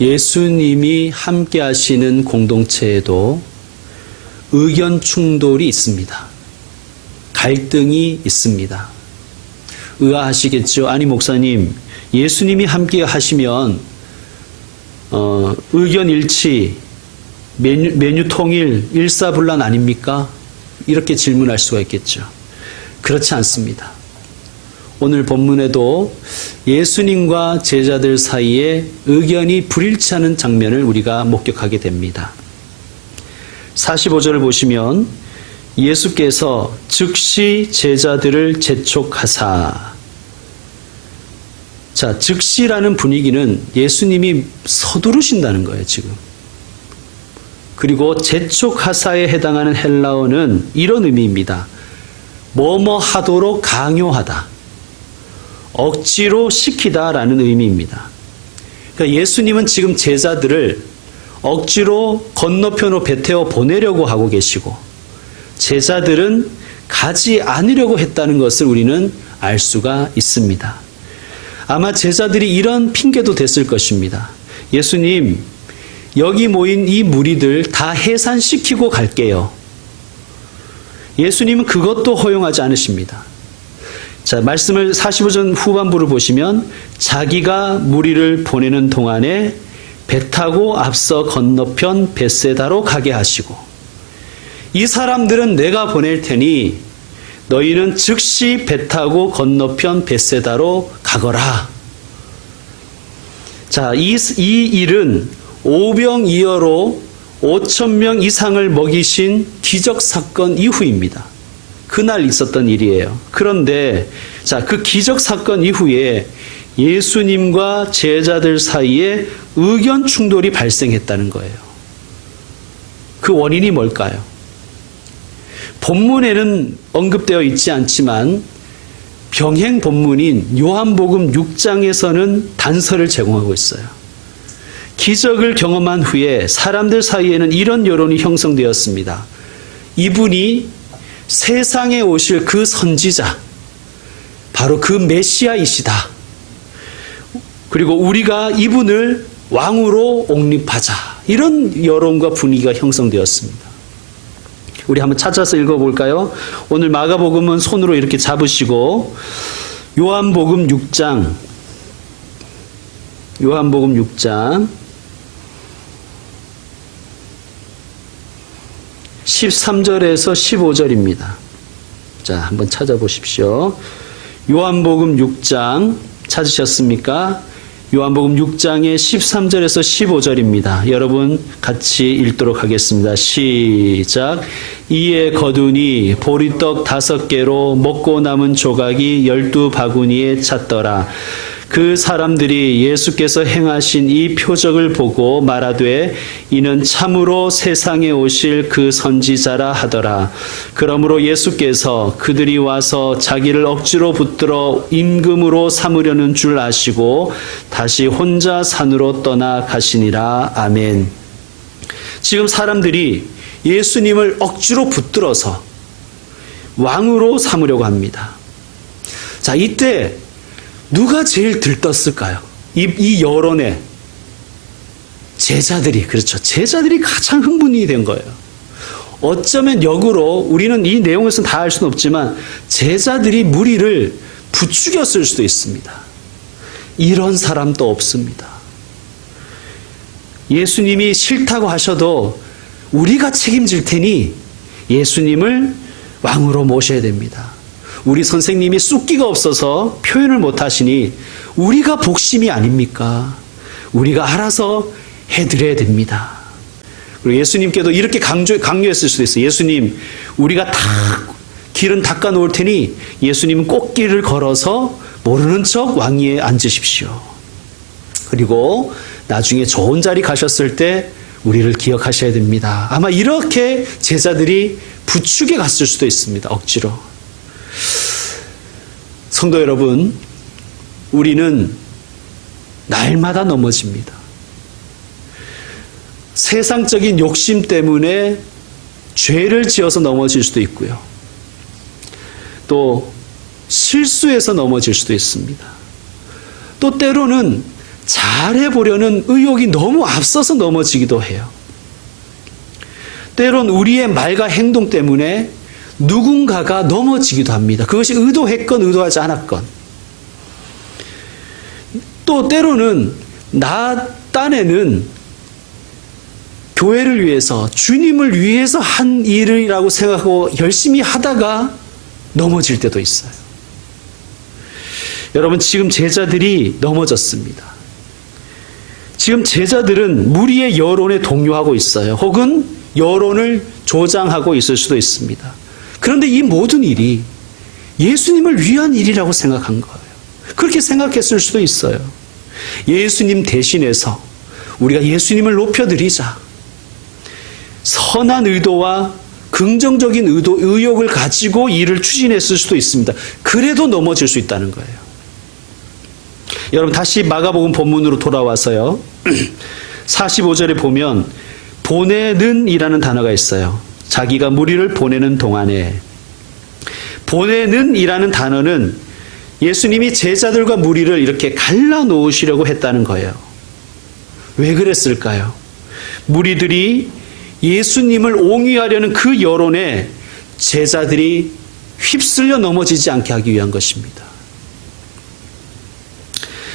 예수님이 함께 하시는 공동체에도 의견 충돌이 있습니다. 갈등이 있습니다. 의아하시겠죠? 아니 목사님, 예수님이 함께 하시면 의견 일치, 메뉴 통일, 일사불란 아닙니까? 이렇게 질문할 수가 있겠죠. 그렇지 않습니다. 오늘 본문에도 예수님과 제자들 사이에 의견이 불일치하는 장면을 우리가 목격하게 됩니다. 45절을 보시면 예수께서 즉시 제자들을 재촉하사, 자, 즉시라는 분위기는 예수님이 서두르신다는 거예요, 지금. 그리고 재촉하사에 해당하는 헬라어는 이런 의미입니다. 뭐뭐 하도록 강요하다, 억지로 시키다라는 의미입니다. 그러니까 예수님은 지금 제자들을 억지로 건너편으로 배태워 보내려고 하고 계시고, 제자들은 가지 않으려고 했다는 것을 우리는 알 수가 있습니다. 아마 제자들이 이런 핑계도 됐을 것입니다. 예수님, 여기 모인 이 무리들 다 해산시키고 갈게요. 예수님은 그것도 허용하지 않으십니다. 자, 말씀을 45절 후반부를 보시면 자기가 무리를 보내는 동안에 배 타고 앞서 건너편 벳세다로 가게 하시고, 이 사람들은 내가 보낼 테니 너희는 즉시 배 타고 건너편 벳세다로 가거라. 자, 이 일은 오병이어로 5,000명 이상을 먹이신 기적사건 이후입니다. 그날 있었던 일이에요. 그런데 자, 그 기적사건 이후에 예수님과 제자들 사이에 의견 충돌이 발생했다는 거예요. 그 원인이 뭘까요? 본문에는 언급되어 있지 않지만 병행 본문인 요한복음 6장에서는 단서를 제공하고 있어요. 기적을 경험한 후에 사람들 사이에는 이런 여론이 형성되었습니다. 이분이 세상에 오실 그 선지자, 바로 그 메시아이시다. 그리고 우리가 이분을 왕으로 옹립하자. 이런 여론과 분위기가 형성되었습니다. 우리 한번 찾아서 읽어볼까요? 오늘 마가복음은 손으로 이렇게 잡으시고 요한복음 6장 13절에서 15절입니다. 자, 한번 찾아보십시오. 요한복음 6장 찾으셨습니까? 요한복음 6장의 13절에서 15절입니다. 여러분 같이 읽도록 하겠습니다. 시작. 이에 거두니 보리떡 5개로 먹고 남은 조각이 12바구니에 찼더라. 그 사람들이 예수께서 행하신 이 표적을 보고 말하되 이는 참으로 세상에 오실 그 선지자라 하더라. 그러므로 예수께서 그들이 와서 자기를 억지로 붙들어 임금으로 삼으려는 줄 아시고 다시 혼자 산으로 떠나 가시니라. 아멘. 지금 사람들이 예수님을 억지로 붙들어서 왕으로 삼으려고 합니다. 자, 이때 누가 제일 들떴을까요? 이 여론에 제자들이, 그렇죠. 제자들이 가장 흥분이 된 거예요. 어쩌면 역으로 우리는 이 내용에서는 다 알 수는 없지만 제자들이 무리를 부추겼을 수도 있습니다. 이런 사람도 없습니다. 예수님이 싫다고 하셔도 우리가 책임질 테니 예수님을 왕으로 모셔야 됩니다. 우리 선생님이 쑥기가 없어서 표현을 못하시니 우리가 복심이 아닙니까? 우리가 알아서 해드려야 됩니다. 그리고 예수님께도 이렇게 강요했을 수도 있어요. 예수님, 우리가 다 길은 닦아 놓을 테니 예수님은 꽃길을 걸어서 모르는 척 왕위에 앉으십시오. 그리고 나중에 좋은 자리 가셨을 때 우리를 기억하셔야 됩니다. 아마 이렇게 제자들이 부추겨 갔을 수도 있습니다. 억지로. 성도 여러분, 우리는 날마다 넘어집니다. 세상적인 욕심 때문에 죄를 지어서 넘어질 수도 있고요. 또 실수해서 넘어질 수도 있습니다. 또 때로는 잘해보려는 의욕이 너무 앞서서 넘어지기도 해요. 때론 우리의 말과 행동 때문에 누군가가 넘어지기도 합니다. 그것이 의도했건 의도하지 않았건. 또 때로는 나 딴에는 교회를 위해서, 주님을 위해서 한 일이라고 생각하고 열심히 하다가 넘어질 때도 있어요. 여러분, 지금 제자들이 넘어졌습니다. 지금 제자들은 무리의 여론에 동요하고 있어요. 혹은 여론을 조장하고 있을 수도 있습니다. 그런데 이 모든 일이 예수님을 위한 일이라고 생각한 거예요. 그렇게 생각했을 수도 있어요. 예수님 대신해서 우리가 예수님을 높여드리자. 선한 의도와 긍정적인 의욕을 가지고 일을 추진했을 수도 있습니다. 그래도 넘어질 수 있다는 거예요. 여러분, 다시 마가복음 본문으로 돌아와서요. 45절에 보면 보내는 이라는 단어가 있어요. 자기가 무리를 보내는 동안에. 보내는 이라는 단어는 예수님이 제자들과 무리를 이렇게 갈라놓으시려고 했다는 거예요. 왜 그랬을까요? 무리들이 예수님을 옹위하려는 그 여론에 제자들이 휩쓸려 넘어지지 않게 하기 위한 것입니다.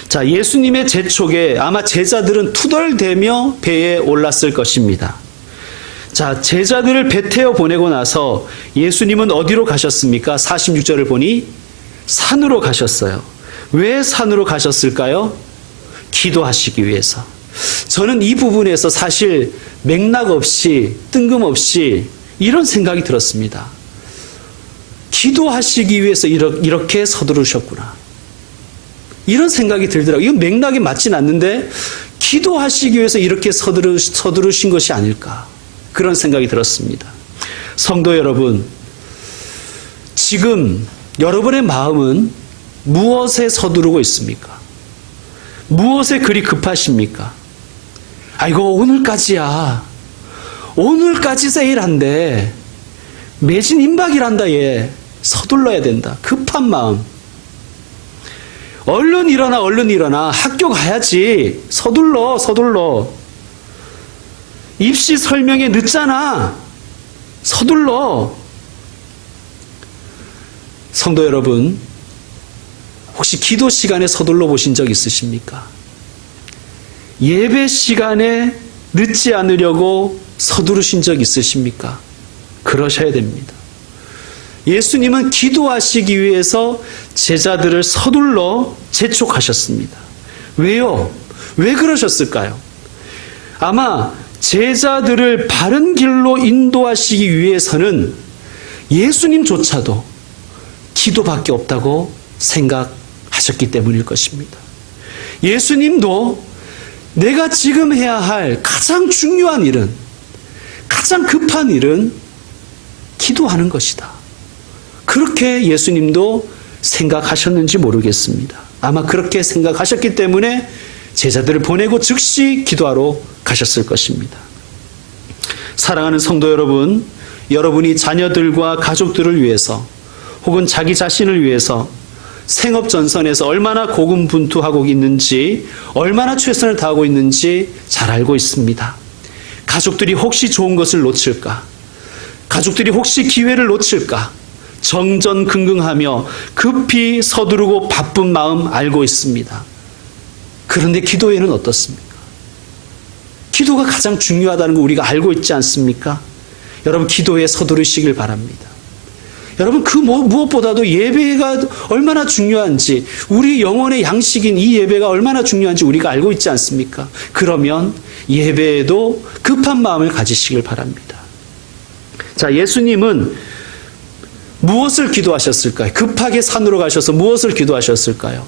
자, 예수님의 재촉에 아마 제자들은 투덜대며 배에 올랐을 것입니다. 자, 제자들을 배 태워 보내고 나서 예수님은 어디로 가셨습니까? 46절을 보니 산으로 가셨어요. 왜 산으로 가셨을까요? 기도하시기 위해서. 저는 이 부분에서 사실 맥락 없이, 뜬금없이 이런 생각이 들었습니다. 기도하시기 위해서 이렇게 서두르셨구나. 이런 생각이 들더라고요. 이건 맥락이 맞진 않는데 기도하시기 위해서 이렇게 서두르신 것이 아닐까. 그런 생각이 들었습니다. 성도 여러분, 지금 여러분의 마음은 무엇에 서두르고 있습니까? 무엇에 그리 급하십니까? 아이고, 오늘까지야. 오늘까지 세일한데 매진 임박이란다. 얘 서둘러야 된다. 급한 마음. 얼른 일어나, 얼른 일어나. 학교 가야지. 서둘러. 입시 설명회 늦잖아. 서둘러. 성도 여러분, 혹시 기도 시간에 서둘러 보신 적 있으십니까? 예배 시간에 늦지 않으려고 서두르신 적 있으십니까? 그러셔야 됩니다. 예수님은 기도하시기 위해서 제자들을 서둘러 재촉하셨습니다. 왜요? 왜 그러셨을까요? 아마 제자들을 바른 길로 인도하시기 위해서는 예수님조차도 기도밖에 없다고 생각하셨기 때문일 것입니다. 예수님도 내가 지금 해야 할 가장 중요한 일은, 가장 급한 일은 기도하는 것이다. 그렇게 예수님도 생각하셨는지 모르겠습니다. 아마 그렇게 생각하셨기 때문에 제자들을 보내고 즉시 기도하러 가셨을 것입니다. 사랑하는 성도 여러분, 여러분이 자녀들과 가족들을 위해서 혹은 자기 자신을 위해서 생업전선에서 얼마나 고군분투하고 있는지, 얼마나 최선을 다하고 있는지 잘 알고 있습니다. 가족들이 혹시 좋은 것을 놓칠까? 가족들이 혹시 기회를 놓칠까? 정전긍긍하며 급히 서두르고 바쁜 마음 알고 있습니다. 그런데 기도에는 어떻습니까? 기도가 가장 중요하다는 거 우리가 알고 있지 않습니까? 여러분, 기도에 서두르시길 바랍니다. 여러분, 그 무엇보다도 예배가 얼마나 중요한지, 우리 영혼의 양식인 이 예배가 얼마나 중요한지 우리가 알고 있지 않습니까? 그러면 예배에도 급한 마음을 가지시길 바랍니다. 자, 예수님은 무엇을 기도하셨을까요? 급하게 산으로 가셔서 무엇을 기도하셨을까요?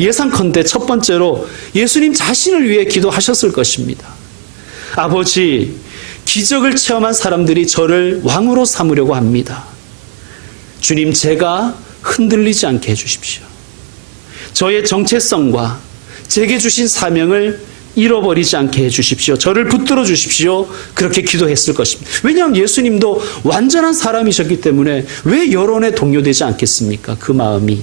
예상컨대 첫 번째로 예수님 자신을 위해 기도하셨을 것입니다. 아버지, 기적을 체험한 사람들이 저를 왕으로 삼으려고 합니다. 주님, 제가 흔들리지 않게 해주십시오. 저의 정체성과 제게 주신 사명을 잃어버리지 않게 해주십시오. 저를 붙들어 주십시오. 그렇게 기도했을 것입니다. 왜냐하면 예수님도 완전한 사람이셨기 때문에 왜 여론에 동요되지 않겠습니까? 그 마음이.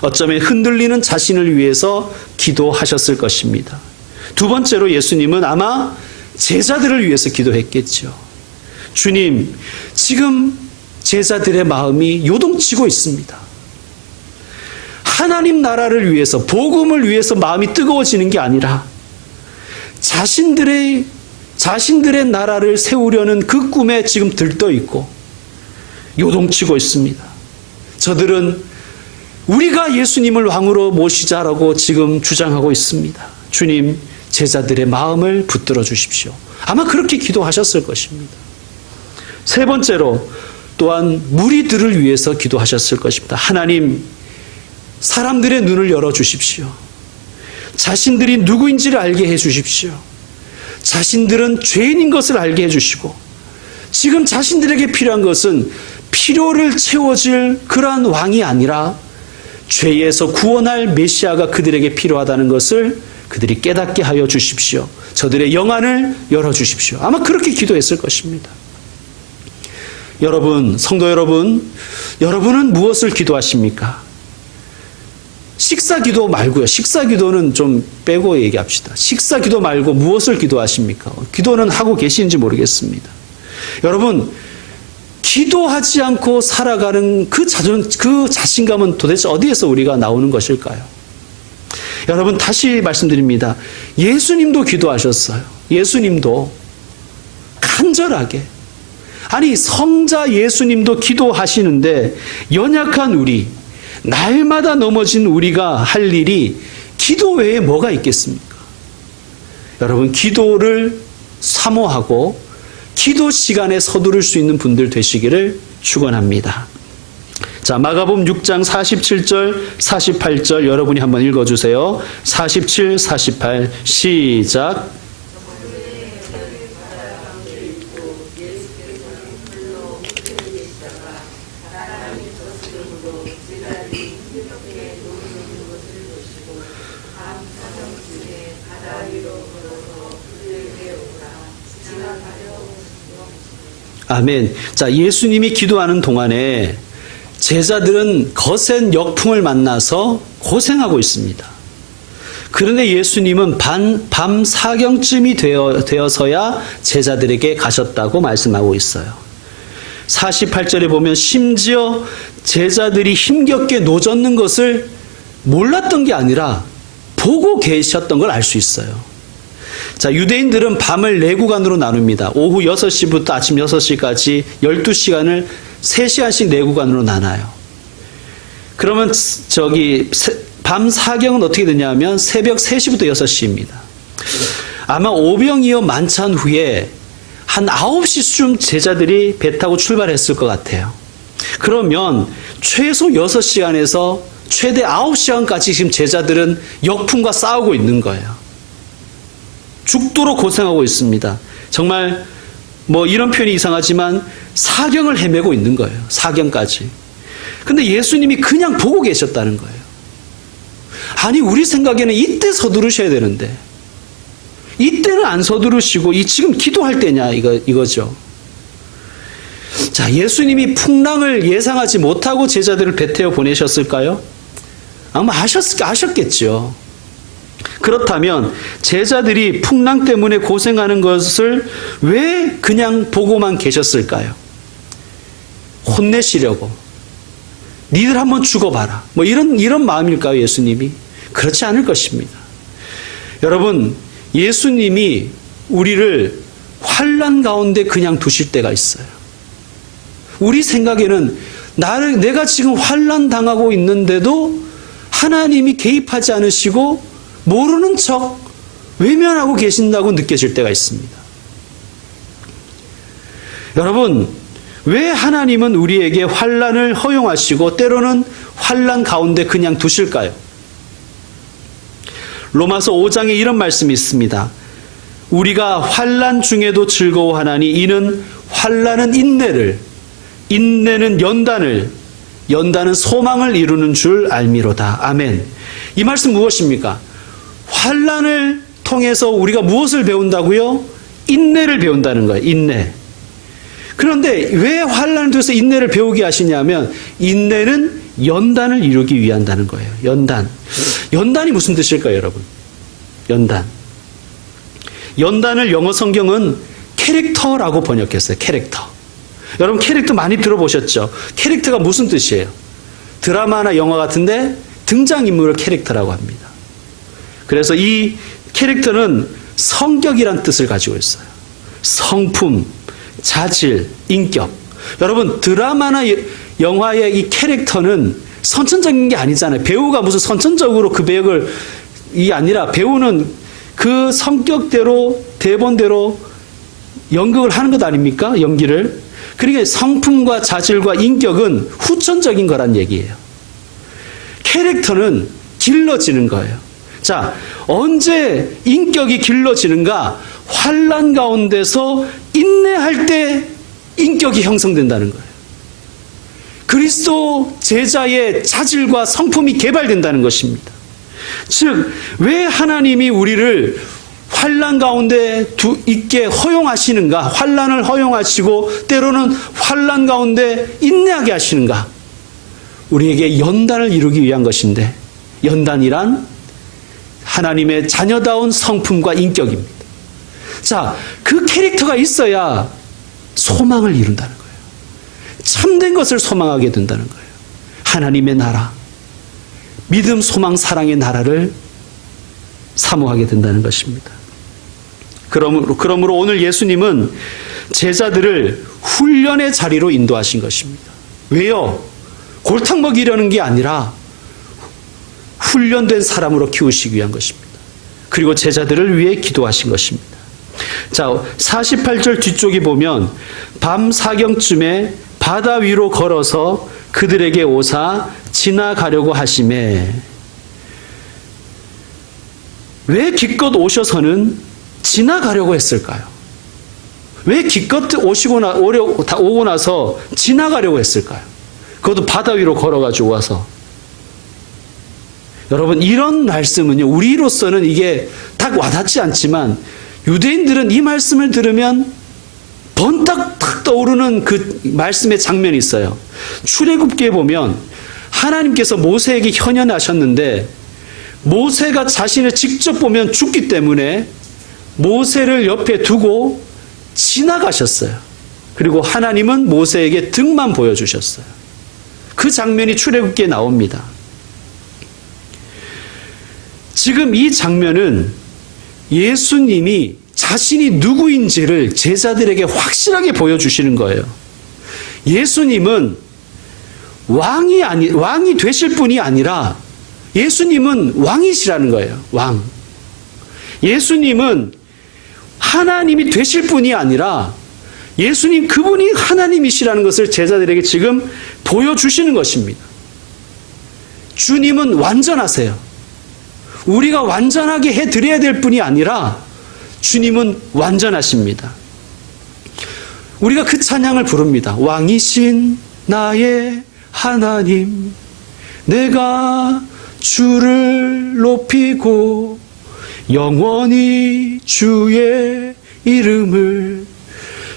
어쩌면 흔들리는 자신을 위해서 기도하셨을 것입니다. 두 번째로 예수님은 아마 제자들을 위해서 기도했겠죠. 주님, 지금 제자들의 마음이 요동치고 있습니다. 하나님 나라를 위해서, 복음을 위해서 마음이 뜨거워지는 게 아니라 자신들의 나라를 세우려는 그 꿈에 지금 들떠 있고 요동치고 있습니다. 저들은 우리가 예수님을 왕으로 모시자라고 지금 주장하고 있습니다. 주님, 제자들의 마음을 붙들어 주십시오. 아마 그렇게 기도하셨을 것입니다. 세 번째로 또한 무리들을 위해서 기도하셨을 것입니다. 하나님, 사람들의 눈을 열어 주십시오. 자신들이 누구인지를 알게 해 주십시오. 자신들은 죄인인 것을 알게 해 주시고, 지금 자신들에게 필요한 것은 필요를 채워줄 그러한 왕이 아니라 죄에서 구원할 메시아가 그들에게 필요하다는 것을 그들이 깨닫게 하여 주십시오. 저들의 영안을 열어 주십시오. 아마 그렇게 기도했을 것입니다. 여러분, 성도 여러분, 여러분은 무엇을 기도하십니까? 식사 기도 말고요. 식사 기도는 좀 빼고 얘기합시다. 식사 기도 말고 무엇을 기도하십니까? 기도는 하고 계시는지 모르겠습니다. 여러분, 기도하지 않고 살아가는 그 자신감은 도대체 어디에서 우리가 나오는 것일까요? 여러분, 다시 말씀드립니다. 예수님도 기도하셨어요. 예수님도 간절하게. 아니, 성자 예수님도 기도하시는데 연약한 우리, 날마다 넘어진 우리가 할 일이 기도 외에 뭐가 있겠습니까? 여러분, 기도를 사모하고 기도 시간에 서두를 수 있는 분들 되시기를 축원합니다. 자, 마가복음 6장 47절, 48절 여러분이 한번 읽어주세요. 47, 48 시작. 아멘. 자, 예수님이 기도하는 동안에 제자들은 거센 역풍을 만나서 고생하고 있습니다. 그런데 예수님은 밤 사경쯤이 되어서야 제자들에게 가셨다고 말씀하고 있어요. 48절에 보면 심지어 제자들이 힘겹게 노젓는 것을 몰랐던 게 아니라 보고 계셨던 걸 알 수 있어요. 자, 유대인들은 밤을 4구간으로 나눕니다. 오후 6시부터 아침 6시까지 12시간을 3시간씩 4구간으로 나눠요. 그러면 밤 사경은 어떻게 되냐면 새벽 3시부터 6시입니다. 아마 오병이어 만찬 후에 한 9시쯤 제자들이 배 타고 출발했을 것 같아요. 그러면 최소 6시간에서 최대 9시간까지 지금 제자들은 역풍과 싸우고 있는 거예요. 죽도록 고생하고 있습니다. 정말 이런 표현이 이상하지만 사경을 헤매고 있는 거예요. 사경까지. 근데 예수님이 그냥 보고 계셨다는 거예요. 아니, 우리 생각에는 이때 서두르셔야 되는데 이때는 안 서두르시고 지금 기도할 때냐 이거죠. 자, 예수님이 풍랑을 예상하지 못하고 제자들을 배 태워 보내셨을까요? 아마 아셨겠죠. 그렇다면 제자들이 풍랑 때문에 고생하는 것을 왜 그냥 보고만 계셨을까요? 혼내시려고. 니들 한번 죽어봐라. 이런 마음일까요, 예수님이? 그렇지 않을 것입니다. 여러분, 예수님이 우리를 환난 가운데 그냥 두실 때가 있어요. 우리 생각에는 내가 지금 환난 당하고 있는데도 하나님이 개입하지 않으시고 모르는 척 외면하고 계신다고 느껴질 때가 있습니다. 여러분, 왜 하나님은 우리에게 환난을 허용하시고 때로는 환난 가운데 그냥 두실까요? 로마서 5장에 이런 말씀이 있습니다. 우리가 환난 중에도 즐거워하나니 이는 환난은 인내를, 인내는 연단은 소망을 이루는 줄 알미로다. 아멘. 이 말씀 무엇입니까? 환난을 통해서 우리가 무엇을 배운다고요? 인내를 배운다는 거예요. 인내. 그런데 왜 환난을 통해서 인내를 배우게 하시냐면 인내는 연단을 이루기 위한다는 거예요. 연단. 연단이 무슨 뜻일까요, 여러분? 연단. 연단을 영어 성경은 캐릭터라고 번역했어요. 캐릭터. 여러분 캐릭터 많이 들어보셨죠? 캐릭터가 무슨 뜻이에요? 드라마나 영화 같은데 등장인물을 캐릭터라고 합니다. 그래서 이 캐릭터는 성격이란 뜻을 가지고 있어요. 성품, 자질, 인격. 여러분 드라마나 영화의 이 캐릭터는 선천적인 게 아니잖아요. 배우가 무슨 선천적으로 그 배역을 이 아니라 배우는 그 성격대로 대본대로 연극을 하는 것 아닙니까? 연기를. 그러니까 성품과 자질과 인격은 후천적인 거란 얘기예요. 캐릭터는 길러지는 거예요. 자, 언제 인격이 길러지는가? 환난 가운데서 인내할 때 인격이 형성된다는 거예요. 그리스도 제자의 자질과 성품이 개발된다는 것입니다. 즉, 왜 하나님이 우리를 환난 가운데 있게 허용하시는가? 환난을 허용하시고 때로는 환난 가운데 인내하게 하시는가? 우리에게 연단을 이루기 위한 것인데, 연단이란 하나님의 자녀다운 성품과 인격입니다. 자, 그 캐릭터가 있어야 소망을 이룬다는 거예요. 참된 것을 소망하게 된다는 거예요. 하나님의 나라, 믿음, 소망, 사랑의 나라를 사모하게 된다는 것입니다. 그러므로 오늘 예수님은 제자들을 훈련의 자리로 인도하신 것입니다. 왜요? 골탕 먹이려는 게 아니라 훈련된 사람으로 키우시기 위한 것입니다. 그리고 제자들을 위해 기도하신 것입니다. 자, 48절 뒤쪽에 보면 밤 사경쯤에 바다 위로 걸어서 그들에게 오사 지나가려고 하시매. 왜 기껏 오셔서는 지나가려고 했을까요? 왜 기껏 오고 나서 지나가려고 했을까요? 그것도 바다 위로 걸어가지고 와서. 여러분, 이런 말씀은요, 우리로서는 이게 딱 와닿지 않지만 유대인들은 이 말씀을 들으면 번딱 탁 떠오르는 그 말씀의 장면이 있어요. 출애굽기에 보면 하나님께서 모세에게 현현하셨는데 모세가 자신을 직접 보면 죽기 때문에 모세를 옆에 두고 지나가셨어요. 그리고 하나님은 모세에게 등만 보여주셨어요. 그 장면이 출애굽기에 나옵니다. 지금 이 장면은 예수님이 자신이 누구인지를 제자들에게 확실하게 보여주시는 거예요. 예수님은 왕이 되실 분이 아니라 예수님은 왕이시라는 거예요. 왕. 예수님은 하나님이 되실 분이 아니라 예수님 그분이 하나님이시라는 것을 제자들에게 지금 보여주시는 것입니다. 주님은 완전하세요. 우리가 완전하게 해드려야 될 분이 아니라 주님은 완전하십니다. 우리가 그 찬양을 부릅니다. 왕이신 나의 하나님, 내가 주를 높이고 영원히 주의 이름을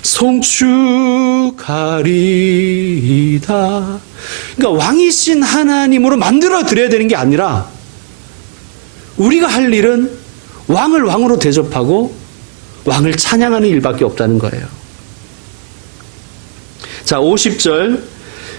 송축하리이다. 그러니까 왕이신 하나님으로 만들어 드려야 되는 게 아니라 우리가 할 일은 왕을 왕으로 대접하고 왕을 찬양하는 일밖에 없다는 거예요. 자, 50절.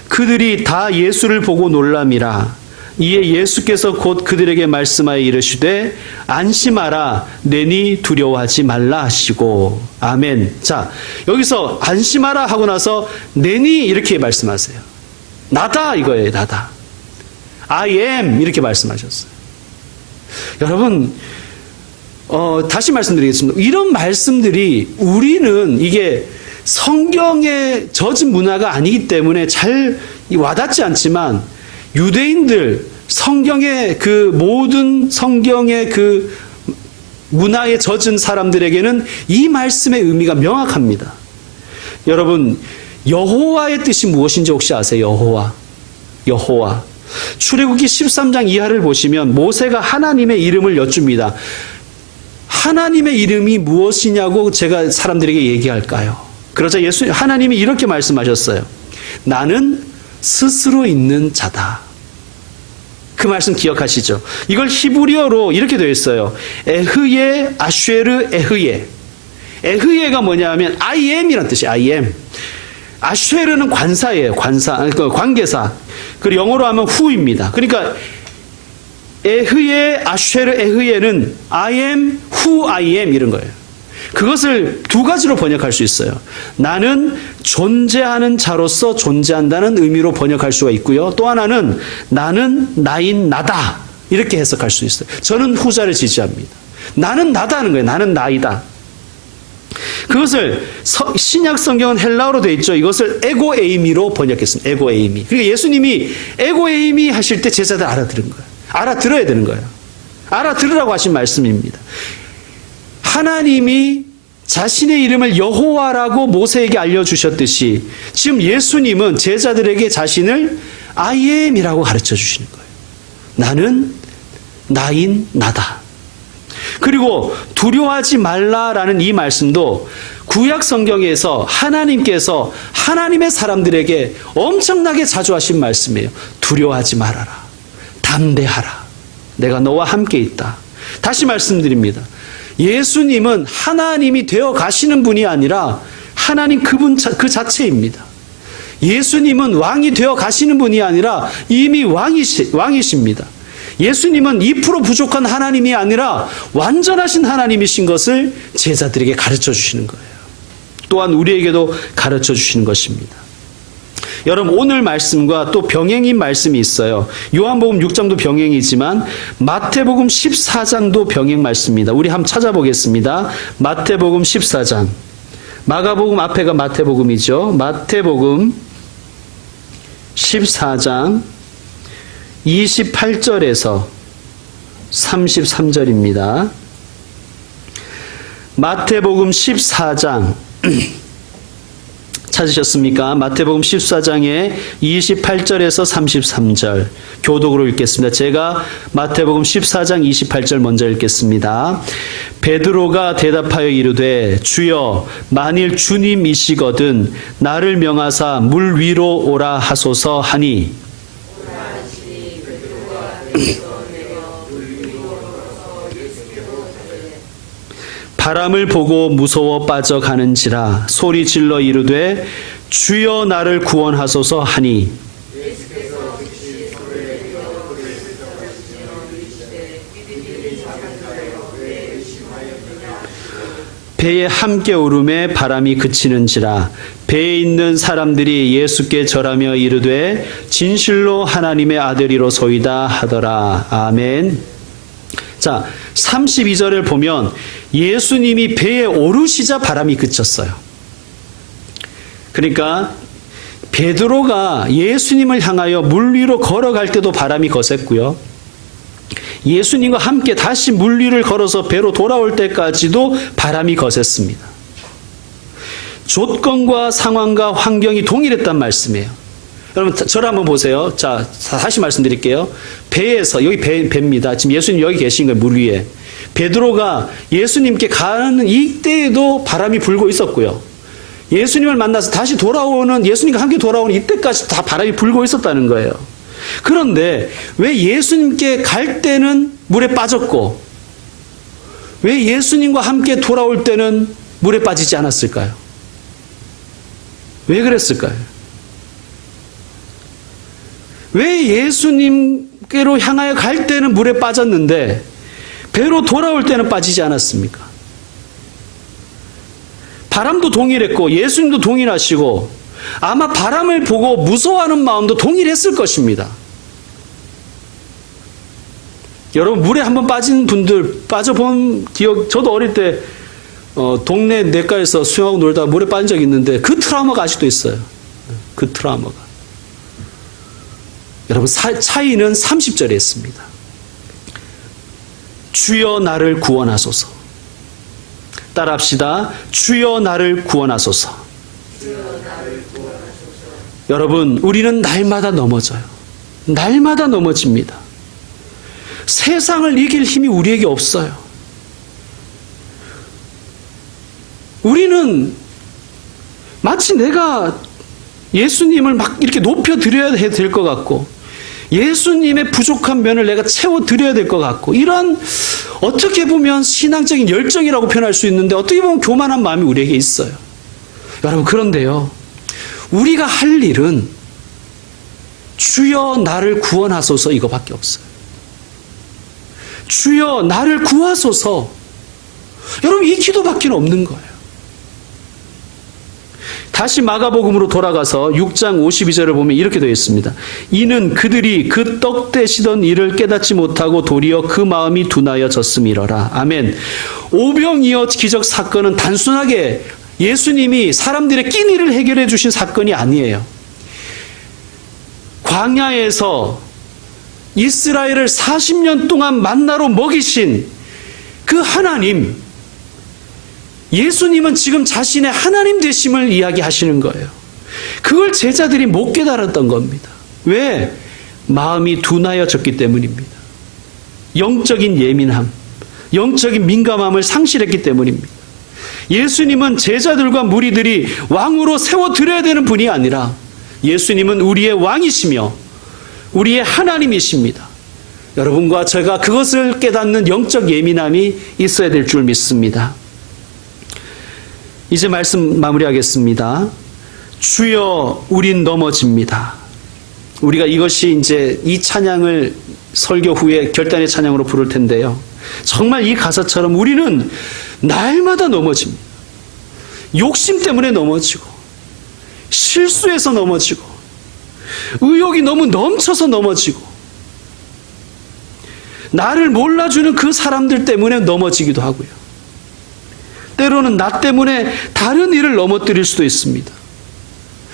그들이 다 예수를 보고 놀람이라. 이에 예수께서 곧 그들에게 말씀하여 이르시되 안심하라, 내니 두려워하지 말라 하시고. 아멘. 자, 여기서 안심하라 하고 나서 내니 이렇게 말씀하세요. 나다 이거예요. 나다. I am 이렇게 말씀하셨어요. 여러분, 다시 말씀드리겠습니다. 이런 말씀들이 우리는 이게 성경의 젖은 문화가 아니기 때문에 잘 와닿지 않지만 유대인들, 성경의 그 모든 성경의 그 문화에 젖은 사람들에게는 이 말씀의 의미가 명확합니다. 여러분, 여호와의 뜻이 무엇인지 혹시 아세요? 여호와. 출애굽기 13장 이하를 보시면 모세가 하나님의 이름을 여쭙니다. 하나님의 이름이 무엇이냐고 제가 사람들에게 얘기할까요? 그러자 하나님이 이렇게 말씀하셨어요. 나는 스스로 있는 자다. 그 말씀 기억하시죠? 이걸 히브리어로 이렇게 되어 있어요. 에흐예 아쉐르 에흐예. 에흐예가 뭐냐 하면 I am이라는 뜻이에요. I am. 아쉐르는 관사예요. 관계사. 그리고 영어로 하면 who입니다. 그러니까 에흐예 아쉐르 에흐예는 I am who I am 이런 거예요. 그것을 두 가지로 번역할 수 있어요. 나는 존재하는 자로서 존재한다는 의미로 번역할 수가 있고요. 또 하나는 나는 나인 나다 이렇게 해석할 수 있어요. 저는 후자를 지지합니다. 나는 나다 하는 거예요. 나는 나이다. 그것을 신약 성경은 헬라어로 되어 있죠. 이것을 에고에이미로 번역했습니다. 에고에이미. 그러니까 예수님이 에고에이미 하실 때 제자들 알아들은 거예요. 알아들어야 되는 거예요. 알아들으라고 하신 말씀입니다. 하나님이 자신의 이름을 여호와라고 모세에게 알려주셨듯이 지금 예수님은 제자들에게 자신을 I am이라고 가르쳐 주시는 거예요. 나는 나인 나다. 그리고 두려워하지 말라라는 이 말씀도 구약 성경에서 하나님께서 하나님의 사람들에게 엄청나게 자주 하신 말씀이에요. 두려워하지 말아라. 담대하라. 내가 너와 함께 있다. 다시 말씀드립니다. 예수님은 하나님이 되어 가시는 분이 아니라 하나님 그분 그 자체입니다. 예수님은 왕이 되어 가시는 분이 아니라 이미 왕이십니다. 예수님은 2% 부족한 하나님이 아니라 완전하신 하나님이신 것을 제자들에게 가르쳐 주시는 거예요. 또한 우리에게도 가르쳐 주시는 것입니다. 여러분 오늘 말씀과 또 병행인 말씀이 있어요. 요한복음 6장도 병행이지만 마태복음 14장도 병행 말씀입니다. 우리 한번 찾아보겠습니다. 마태복음 14장. 마가복음 앞에가 마태복음이죠. 마태복음 14장 28절에서 33절입니다. 마태복음 14장 찾으셨습니까? 마태복음 14장의 28절에서 33절 교독으로 읽겠습니다. 제가 마태복음 14장 28절 먼저 읽겠습니다. 베드로가 대답하여 이르되 주여 만일 주님이시거든 나를 명하사 물 위로 오라 하소서 하니 바람을 보고 무서워 빠져가는지라 소리 질러 이르되 주여 나를 구원하소서 하니 배에 함께 오름에 바람이 그치는지라 배에 있는 사람들이 예수께 절하며 이르되 진실로 하나님의 아들이로소이다 하더라. 아멘. 자, 32절을 보면 예수님이 배에 오르시자 바람이 그쳤어요. 그러니까 베드로가 예수님을 향하여 물 위로 걸어갈 때도 바람이 거셌고요. 예수님과 함께 다시 물 위를 걸어서 배로 돌아올 때까지도 바람이 거셌습니다. 조건과 상황과 환경이 동일했단 말씀이에요. 여러분 저를 한번 보세요. 자, 다시 말씀드릴게요. 배에서 여기 배입니다. 지금 예수님 여기 계신 거예요. 물 위에. 베드로가 예수님께 가는 이때에도 바람이 불고 있었고요. 예수님을 만나서 다시 돌아오는 예수님과 함께 돌아오는 이때까지 다 바람이 불고 있었다는 거예요. 그런데 왜 예수님께 갈 때는 물에 빠졌고 왜 예수님과 함께 돌아올 때는 물에 빠지지 않았을까요? 왜 그랬을까요? 왜 예수님께로 향하여 갈 때는 물에 빠졌는데 배로 돌아올 때는 빠지지 않았습니까? 바람도 동일했고 예수님도 동일하시고 아마 바람을 보고 무서워하는 마음도 동일했을 것입니다. 여러분 물에 한번 빠진 분들 빠져본 기억 저도 어릴 때 동네 냇가에서 수영하고 놀다가 물에 빠진 적이 있는데 그 트라우마가 아직도 있어요. 그 트라우마가. 여러분 차이는 30절에 있습니다. 주여 나를 구원하소서. 따라합시다. 주여 나를 구원하소서. 여러분 우리는 날마다 넘어져요. 날마다 넘어집니다. 세상을 이길 힘이 우리에게 없어요. 우리는 마치 내가 예수님을 막 이렇게 높여드려야 될 것 같고 예수님의 부족한 면을 내가 채워드려야 될 것 같고, 이런 어떻게 보면 신앙적인 열정이라고 표현할 수 있는데 어떻게 보면 교만한 마음이 우리에게 있어요. 여러분, 그런데요, 우리가 할 일은 주여 나를 구원하소서 이거밖에 없어요. 주여 나를 구하소서. 여러분, 이 기도밖에 없는 거예요. 다시 마가복음으로 돌아가서 6장 52절을 보면 이렇게 되어 있습니다. 이는 그들이 그 떡 떼시던 일을 깨닫지 못하고 도리어 그 마음이 둔하여졌음이러라. 아멘. 오병이어 기적 사건은 단순하게 예수님이 사람들의 끼니를 해결해 주신 사건이 아니에요. 광야에서 이스라엘을 40년 동안 만나로 먹이신 그 하나님, 예수님은 지금 자신의 하나님 되심을 이야기하시는 거예요. 그걸 제자들이 못 깨달았던 겁니다. 왜? 마음이 둔하여졌기 때문입니다. 영적인 예민함, 영적인 민감함을 상실했기 때문입니다. 예수님은 제자들과 무리들이 왕으로 세워드려야 되는 분이 아니라 예수님은 우리의 왕이시며 우리의 하나님이십니다. 여러분과 제가 그것을 깨닫는 영적 예민함이 있어야 될 줄 믿습니다. 이제 말씀 마무리하겠습니다. 주여 우린 넘어집니다. 우리가 이것이 이제 이 찬양을 설교 후에 결단의 찬양으로 부를 텐데요. 정말 이 가사처럼 우리는 날마다 넘어집니다. 욕심 때문에 넘어지고, 실수해서 넘어지고, 의욕이 너무 넘쳐서 넘어지고, 나를 몰라주는 그 사람들 때문에 넘어지기도 하고요. 때로는 나 때문에 다른 일을 넘어뜨릴 수도 있습니다.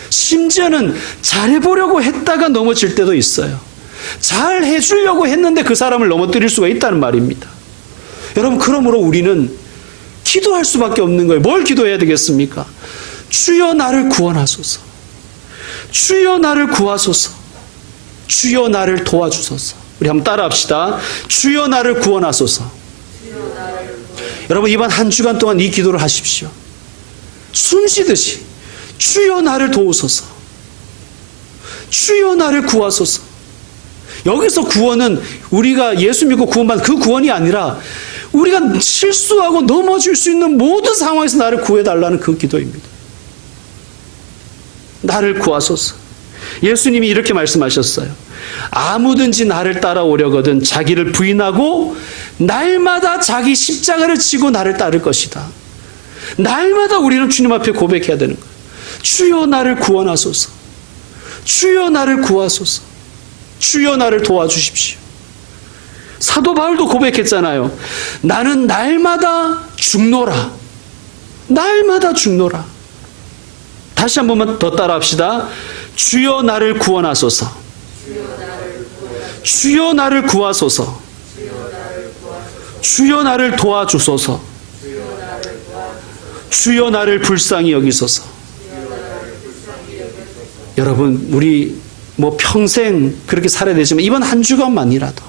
심지어는 잘해보려고 했다가 넘어질 때도 있어요. 잘 해주려고 했는데 그 사람을 넘어뜨릴 수가 있다는 말입니다. 여러분, 그러므로 우리는 기도할 수밖에 없는 거예요. 뭘 기도해야 되겠습니까? 주여 나를 구원하소서. 주여 나를 구하소서. 주여 나를 도와주소서. 우리 한번 따라합시다. 주여 나를 구원하소서. 여러분, 이번 한 주간 동안 이 기도를 하십시오. 숨쉬듯이 주여 나를 도우소서. 주여 나를 구하소서. 여기서 구원은 우리가 예수 믿고 구원받는 그 구원이 아니라 우리가 실수하고 넘어질 수 있는 모든 상황에서 나를 구해달라는 그 기도입니다. 나를 구하소서. 예수님이 이렇게 말씀하셨어요. 아무든지 나를 따라오려거든 자기를 부인하고 날마다 자기 십자가를 지고 나를 따를 것이다. 날마다 우리는 주님 앞에 고백해야 되는 거예요. 주여 나를 구원하소서. 주여 나를 구하소서. 주여 나를 도와주십시오. 사도 바울도 고백했잖아요. 나는 날마다 죽노라. 날마다 죽노라. 다시 한 번만 더 따라합시다. 주여 나를 구원하소서. 주여 나를 구하소서. 주여 나를 도와주소서. 주여 나를 불쌍히 여기소서. 여러분, 우리 평생 그렇게 살아야 되지만 이번 한 주간만이라도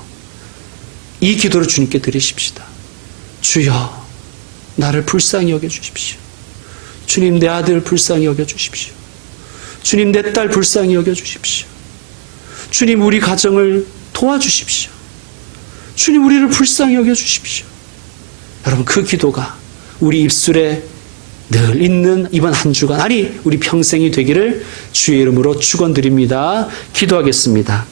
이 기도를 주님께 드리십시다. 주여 나를 불쌍히 여겨주십시오. 주님, 내 아들 불쌍히 여겨주십시오. 주님, 내 딸 불쌍히 여겨주십시오. 주님, 우리 가정을 도와주십시오. 주님, 우리를 불쌍히 여겨주십시오. 여러분, 그 기도가 우리 입술에 늘 있는 이번 한 주간, 아니 우리 평생이 되기를 주의 이름으로 축원드립니다. 기도하겠습니다.